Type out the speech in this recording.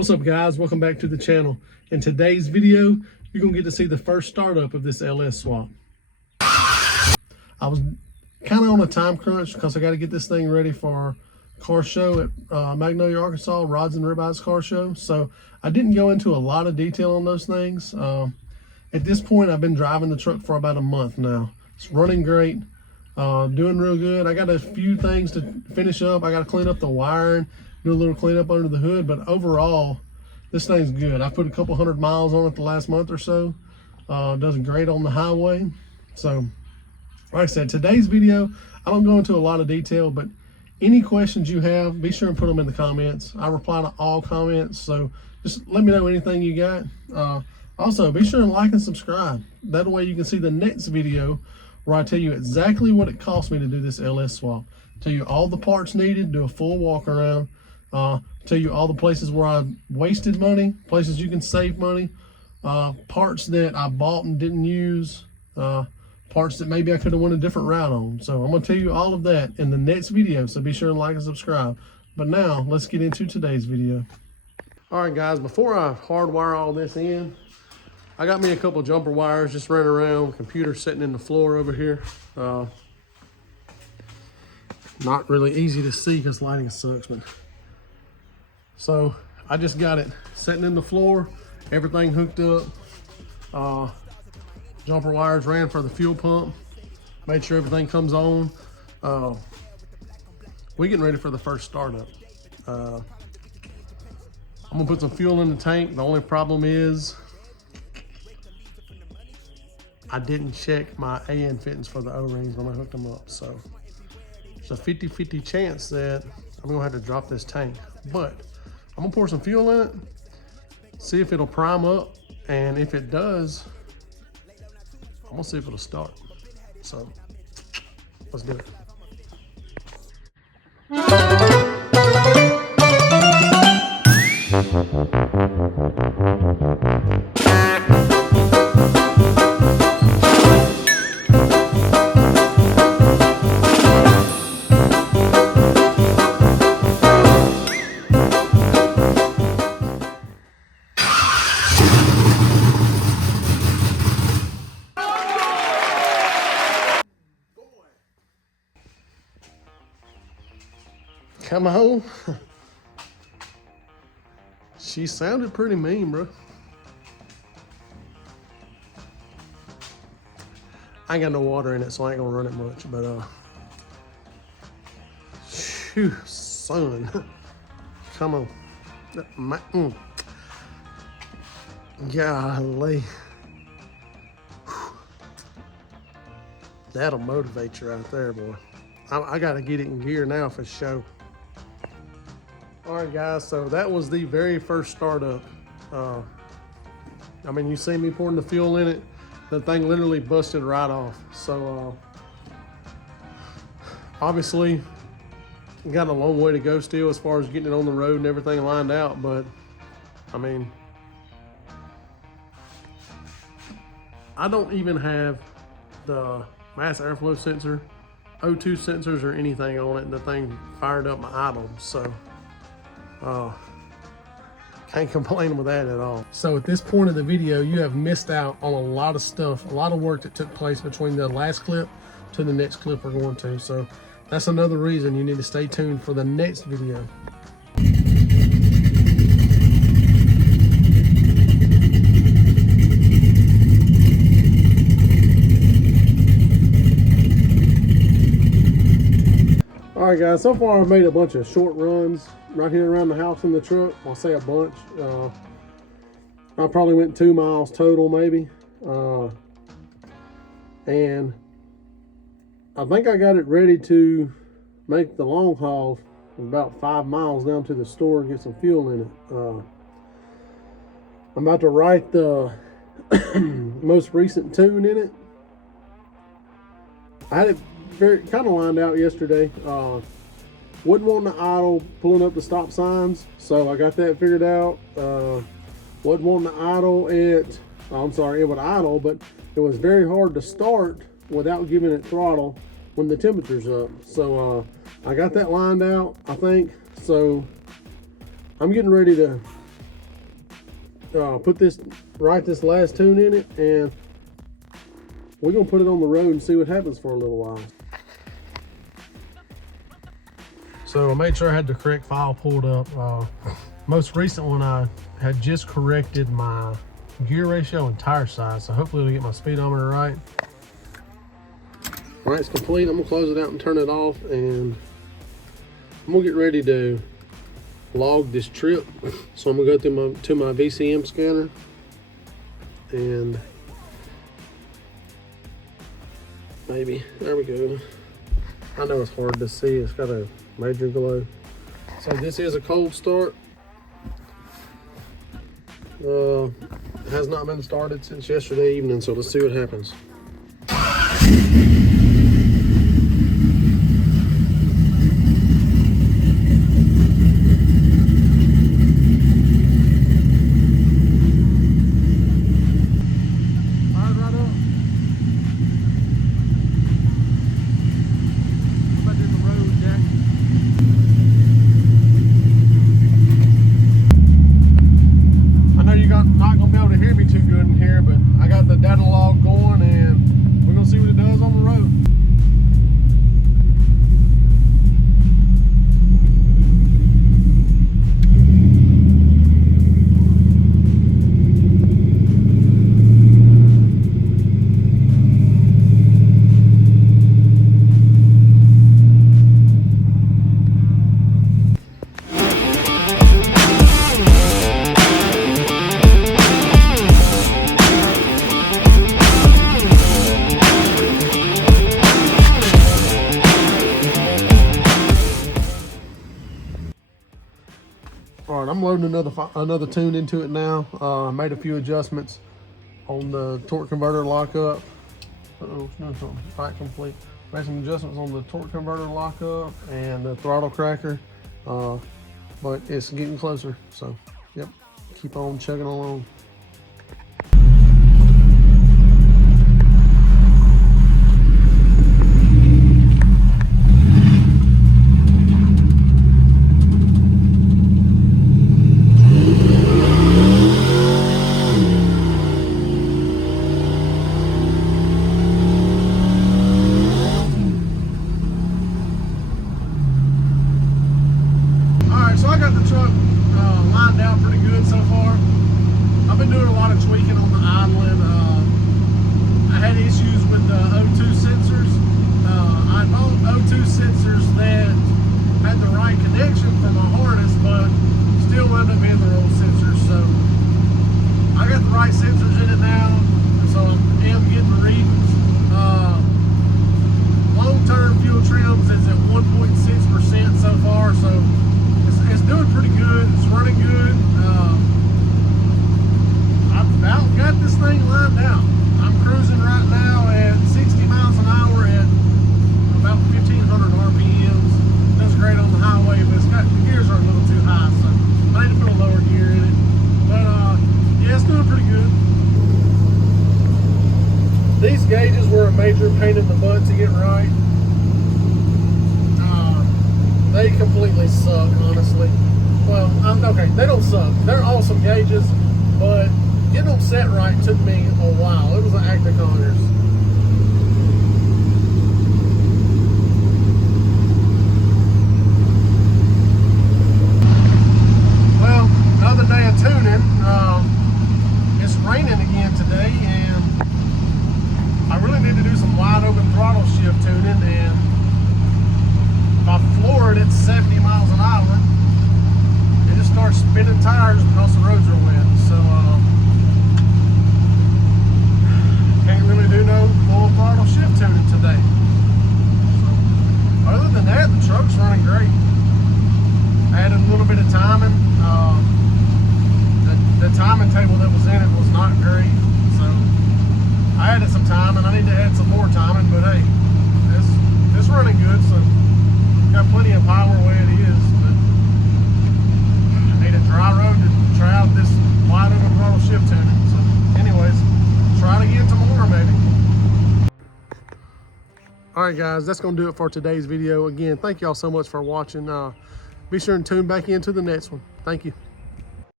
What's up, guys? Welcome back to the channel. In today's video, you're gonna get to see the first startup of this LS Swap. I was kind of on a time crunch because I got to get this thing ready for car show at Magnolia, Arkansas, Rods and Ribeyes car show. So I didn't go into a lot of detail on those things. At this point, I've been driving the truck for about a month now. It's running great, doing real good. I got a few things to finish up. I got to clean up the wiring, do a little cleanup under the hood, but overall, this thing's good. I put a couple 100 miles on it the last month or so. Does great on the highway. So, like I said, today's video, I don't go into a lot of detail, but any questions you have, be sure and put them in the comments. I reply to all comments, so just let me know anything you got. Also, be sure and like and subscribe. That way you can see the next video where I tell you exactly what it cost me to do this LS swap. Tell you all the parts needed, do a full walk around. Tell you all the places where I wasted money, places you can save money, parts that I bought and didn't use, parts that maybe I could have went a different route on. So I'm going to tell you all of that in the next video, so be sure and like and subscribe. But now, let's get into today's video. All right, guys, before I hardwire all this in, I got me a couple jumper wires just running around, computer sitting in the floor over here. Not really easy to see because lighting sucks, but so I just got it sitting in the floor, everything hooked up. Jumper wires ran for the fuel pump, made sure everything comes on. We're getting ready for the first startup. I'm gonna put some fuel in the tank. The only problem is I didn't check my AN fittings for the O-rings when I hooked them up. So it's a 50-50 chance that I'm gonna have to drop this tank, but I'm gonna pour some fuel in it, see if it'll prime up, and if it does, I'm gonna see if it'll start. So let's do it. Come on. She sounded pretty mean, bro. I ain't got no water in it, so I ain't gonna run it much, but phew, son. Come on. Golly. That'll motivate you right there, boy. I gotta get it in gear now for show. All right, guys, so that was the very first startup. I mean, you see me pouring the fuel in it, the thing literally busted right off. So obviously got a long way to go still as far as getting it on the road and everything lined out, but I mean, I don't even have the mass airflow sensor, O2 sensors or anything on it, and the thing fired up my idle. So can't complain with that at all. So at this point of the video, you have missed out on a lot of stuff, a lot of work that took place between the last clip to the next clip we're going to. So that's another reason you need to stay tuned for the next video. All right, guys, so far I've made a bunch of short runs right here around the house in the truck. I'll say a bunch. I probably went 2 miles total, maybe. And I think I got it ready to make the long haul, about 5 miles down to the store and get some fuel in it. I'm about to write the most recent tune in it. I had it kind of lined out yesterday. Wouldn't want the idle pulling up the stop signs, so I got that figured out. Wasn't wanting the idle it would idle, but it was very hard to start without giving it throttle when the temperature's up. So I got that lined out, I think. So I'm getting ready to put this last tune in it, and we're gonna put it on the road and see what happens for a little while. So I made sure I had the correct file pulled up. Most recent one, I had just corrected my gear ratio and tire size, so hopefully it'll get my speedometer right. All right, it's complete. I'm gonna close it out and turn it off, and I'm gonna get ready to log this trip. So I'm gonna go to my VCM scanner, and maybe, there we go. I know it's hard to see, it's got a major glow. So this is a cold start. It has not been started since yesterday evening, so let's see what happens. Not gonna be able to hear me too good in here, but I got the data log going, and we're gonna see what it does on the road. All right, I'm loading another tune into it now. I made a few adjustments on the torque converter lockup. Uh-oh, it's doing something. Right, complete. Made some adjustments on the torque converter lockup and the throttle cracker, but it's getting closer. So, yep, keep on chugging along. So I got the truck lined out pretty good so far. I've been doing a lot of tweaking on the idling. I had issues with the O2 sensors. I bought O2 sensors that had the right connection for my harness, but still ended up being the wrong sensors. So I got the right sensors in it now, so I am getting the readings. Long-term fuel trims is at 1.6% so far, so it's doing pretty good. It's running good. I've about got this thing lined out. I'm cruising right now at 60 miles an hour at about 1,500 RPMs. Does great on the highway, but the gears are a little too high, so I need to put a lower gear in it. But yeah, it's doing pretty good. These gauges were a major pain in the butt to get right. They completely suck, honestly. Well, okay, they don't suck. They're awesome gauges, but getting them set right took me a while. It was an act of Congress. Well, another day of tuning. It's raining again today, and I really need to do some wide open throttle shift tuning, and I floored at 70 miles an hour. It just starts spinning tires because the roads are wet. So can't really do no full throttle shift tuning today. So, other than that, the truck's running great. Added a little bit of timing. The timing table that was in it was not great. So I added some timing. I need to add some more timing, but hey, it's running good. So got plenty of power where it is, but I need a dry road to try out this wide open throttle shift tuning. So anyways, try it again tomorrow maybe. All right guys, that's gonna do it for today's video. Again, thank y'all so much for watching. Be sure and tune back into the next one. Thank you.